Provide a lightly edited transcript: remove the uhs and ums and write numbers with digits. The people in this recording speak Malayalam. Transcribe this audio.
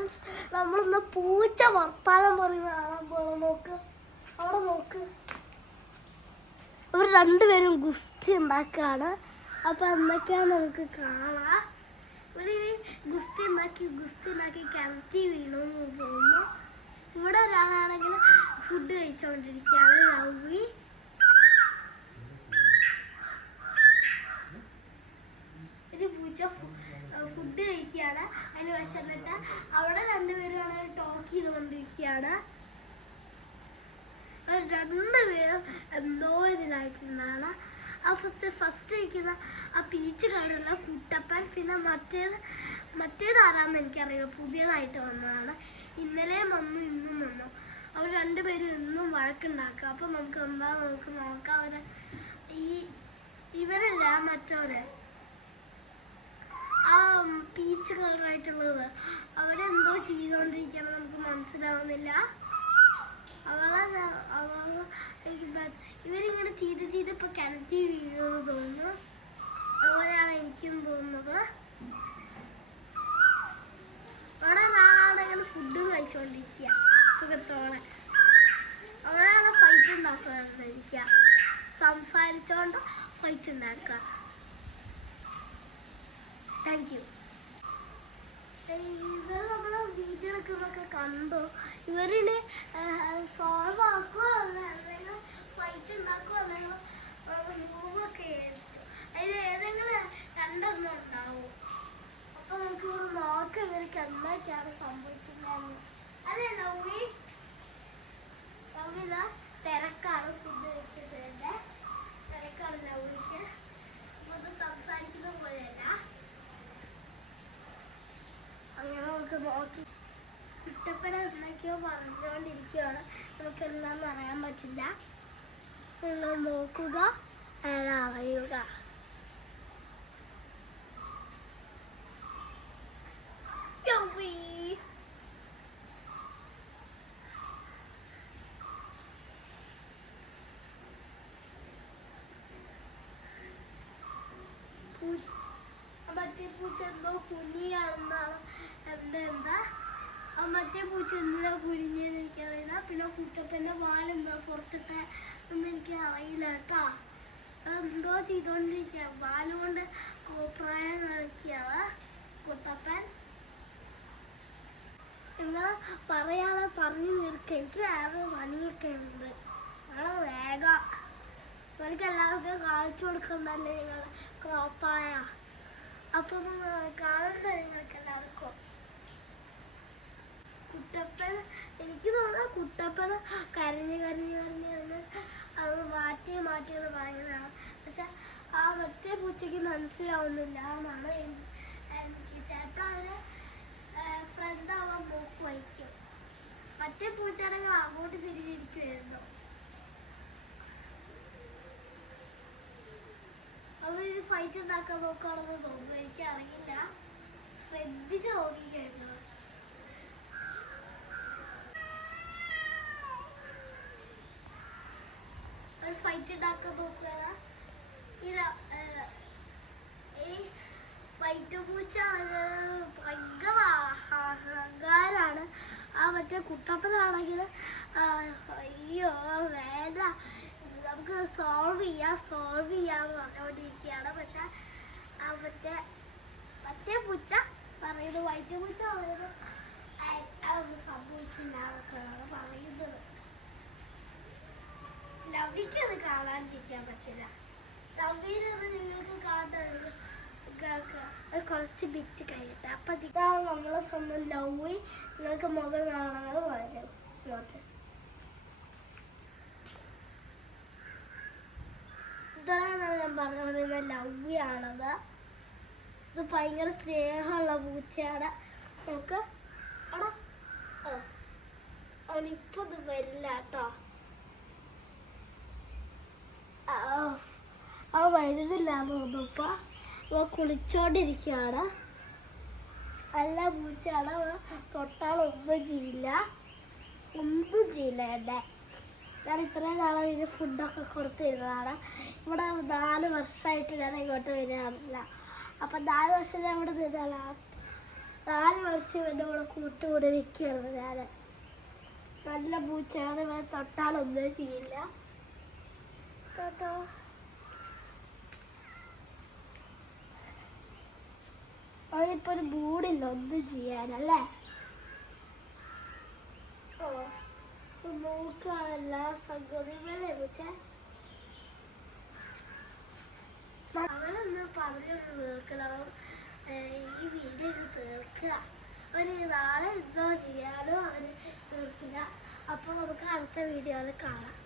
ഫ്രണ്ട്സ്, നമ്മളിന്ന് പൂച്ച വർത്താനം പറയുന്ന കാണാൻ പോകാൻ. നോക്ക്, അവിടെ നോക്ക്. ഇവർ രണ്ടുപേരും ഗുസ്തി ഉണ്ടാക്കുകയാണ്. അപ്പം എന്തൊക്കെയാണെന്ന് നമുക്ക് കാണാം. ഇവർ ഗുസ്തി ഉണ്ടാക്കി കിണറ്റി വീണെന്ന് തോന്നുന്നു. ഇവിടെ ഒരാളാണെങ്കിൽ ഫുഡ് കഴിച്ചുകൊണ്ടിരിക്കുകയാണ്. ലവ്വി ഒരു പൂച്ച ഫുഡ് കഴിക്കുകയാണ്. അതിന് വിശന്നിട്ട് അവിടെ രണ്ടുപേരും ടോക്ക് ചെയ്തുകൊണ്ടിരിക്കുകയാണ്. രണ്ടുപേരും എന്തോ ഇതിലായിട്ടുണ്ടാണ്. ആ ഫസ്റ്റ് കഴിക്കുന്ന ആ പീച്ച് കളറുള്ള കുട്ടപ്പൻ. പിന്നെ മറ്റേത് ആരാന്ന് എനിക്കറിയില്ല, പുതിയതായിട്ട് വന്നതാണ്. ഇന്നലെയും വന്നു, ഇന്നും വന്നു. അവർ രണ്ടുപേരും ഇന്നും വഴക്കുണ്ടാക്കുക. അപ്പം നമുക്ക് നോക്കാം. അവരെ ഇവരല്ല, മറ്റവരെ ആ പീച്ച് കളറായിട്ടുള്ളത് അവരെന്തോ ചെയ്തുകൊണ്ടിരിക്കണം, നമുക്ക് മനസ്സിലാവുന്നില്ല. ഇവരിങ്ങനെ ചെയ്ത് ഇപ്പൊ കിണറ്റി വീഴുമെന്ന് തോന്നുന്നു. അതുപോലെയാണ് എനിക്കും തോന്നുന്നത്. അവിടെ നാളെ ഫുഡും കഴിച്ചുകൊണ്ടിരിക്കുക സുഖത്തോടെ. അവിടെയാണ് ഫൈറ്റ് ഉണ്ടാക്കുക, സംസാരിച്ചോണ്ട് ഫൈറ്റ് ഉണ്ടാക്കുക. Thank you. ഇവർ നമ്മളെ വീഡിയോ എടുക്കുന്നൊക്കെ കണ്ടു. ഇവരിന് സോൾവ് ആക്കുമോ, അല്ലെങ്കിൽ ഫൈറ്റ് ഉണ്ടാക്കുമോ, അല്ലെങ്കിൽ മൂവൊക്കെ ആയിരിക്കും. അതിൽ ഏതെങ്കിലും രണ്ടെണ്ണം ഉണ്ടാവും. അപ്പൊ നമുക്ക് നോക്കാം ഇവർക്ക് എന്തൊക്കെയാണ് സംഭവിക്കുന്നത്. അതെ ലവ്വി തിരക്കാണ്, ഫുഡ് കഴിക്കുന്നതിന്റെ തിരക്കാണ് ലവ്വിക്ക്. നമുക്ക് സംസാരിക്കുന്ന പോലെയല്ല. അങ്ങനെ നമുക്ക് നോക്കി കുട്ടപ്പന എന്തൊക്കെയോ പറഞ്ഞുകൊണ്ടിരിക്കുകയാണ്. നമുക്ക് എന്താണെന്ന് അറിയാൻ പറ്റില്ല. നിങ്ങൾ നോക്കുക, അറിയുക. മറ്റേ പൂച്ച എന്തോ കുഞ്ഞിയാണെന്നാണ് എന്താ മറ്റേ പൂച്ച എന്തിനാ കുഴിഞ്ഞെന്ന് എനിക്കറിയില്ല. പിന്നെ കുട്ടപ്പൻ്റെ വാലെന്താ പുറത്തിട്ട് എന്ന് എനിക്ക് അറിയില്ല കേട്ടോ. അതെന്തോ ചെയ്തോണ്ടിരിക്കുക, വാലുകൊണ്ട് കോപ്രായം കാണിക്കുകയാണ് കുട്ടപ്പൻ. നിങ്ങൾ പറയാതെ പറഞ്ഞു തീർക്കുക. എനിക്ക് വേറെ പണിയൊക്കെ ഉണ്ട്. നിങ്ങൾ വേഗം എനിക്ക് എല്ലാവർക്കും കാണിച്ചു കൊടുക്കണ്ടല്ലേ നിങ്ങൾ കോപ്പായ. അപ്പം കാണണ്ട നിങ്ങൾക്ക് എല്ലാവർക്കും. കുട്ടപ്പൻ, എനിക്ക് തോന്നുന്നു കുട്ടപ്പൻ കരഞ്ഞ് അത് മാറ്റിയെന്ന് പറയുന്നതാണ്. പക്ഷെ ആ മറ്റേ പൂച്ചയ്ക്ക് മനസ്സിലാവുന്നില്ല എന്നാണ് എനിക്ക്. ചിലപ്പോൾ അവര് ഫ്രണ്ട് ആവാൻ പോക്ക് വയ്ക്കും. മറ്റേ പൂച്ചയാണെങ്കിൽ അങ്ങോട്ട് തിരിഞ്ഞിരിക്കുമായിരുന്നു. അവർ ഫൈറ്റ് ഉണ്ടാക്കാൻ നോക്കുകയാണെന്ന് തോന്നുന്നു, എനിക്കറിയില്ല. ശ്രദ്ധിച്ച് നോക്കിക്കഴിഞ്ഞു. ഒരു ഫൈറ്റ് ഉണ്ടാക്കാൻ നോക്കുകയാണ്. ഈ വൈറ്റ് പൂച്ച ഭയങ്കര അഹങ്കാരാണ്. ആ മറ്റേ കുട്ടപ്പനാണെങ്കിൽ അയ്യോ വേണ്ട, നമുക്ക് സോൾവ് ചെയ്യാന്ന് പറഞ്ഞുകൊണ്ടിരിക്കുകയാണ്. പക്ഷെ ആ മറ്റേ പൂച്ച പറയുന്നത്, വൈറ്റ് പൂച്ച പറയുന്നത് അതൊന്നും സംഭവിച്ചില്ല എന്നൊക്കെയാണ് പറയുന്നത്. ലവ്വിക്ക് അത് കാണാണ്ടിരിക്കാൻ പറ്റില്ല. ലവ്വിനത് നിങ്ങൾക്ക് കാണാൻ കുറച്ച് ബിറ്റ് കഴിയട്ടെ. അപ്പൊ ഇതാണ് നമ്മളെ സ്വന്തം ലവ്വി. നിങ്ങൾക്ക് മുഖം കാണാതെ വരും. ഇതാണ് ഞാൻ പറഞ്ഞുകൊണ്ടിരുന്ന ലവ്വിയാണത്. ഇത് ഭയങ്കര സ്നേഹമുള്ള പൂച്ചയാണ്. നമുക്ക് അവനിപ്പോ ഇത് വരില്ല കേട്ടോ. അവ വരുന്നില്ല തോന്നുന്നു. ഇപ്പൊ അവ കുളിച്ചോണ്ടിരിക്കുകയാണ്. നല്ല പൂച്ചയാണ്. തൊട്ടാലൊന്നും ചെയ്യില്ല എന്നെ. ഞാൻ ഇത്രയും നാളെ ഇതിന് ഫുഡൊക്കെ കൊടുത്തു തരുന്നതാണ്. ഇവിടെ 4 വർഷമായിട്ട് ഞാൻ ഇങ്ങോട്ട് വരാറില്ല. അപ്പം 4 വർഷം ഞാൻ ഇവിടെ നിന്നല്ല. 4 വർഷം എൻ്റെ കൂടെ കൂട്ടുകൂടി നിൽക്കുകയാണ് ഞാൻ. നല്ല പൂച്ചയാണ്, ഇവൻ തൊട്ടാലൊന്നും ചെയ്യില്ല കേട്ടോ. അവനിപ്പോൾ ഒരു മൂടില്ല ഒന്നും ചെയ്യാനല്ലേ. നോക്കാണെല്ലാ സംഗതികളെ പൂച്ച. അവനൊന്ന് പറഞ്ഞൊന്ന് തീർക്കണം, ഈ വീഡിയോ തീർക്കുക. അവന് നാളെ എന്തോ ചെയ്യാനോ അവന് തീർക്കില്ല. അപ്പോൾ നമുക്ക് അടുത്ത വീഡിയോയിൽ കാണാം.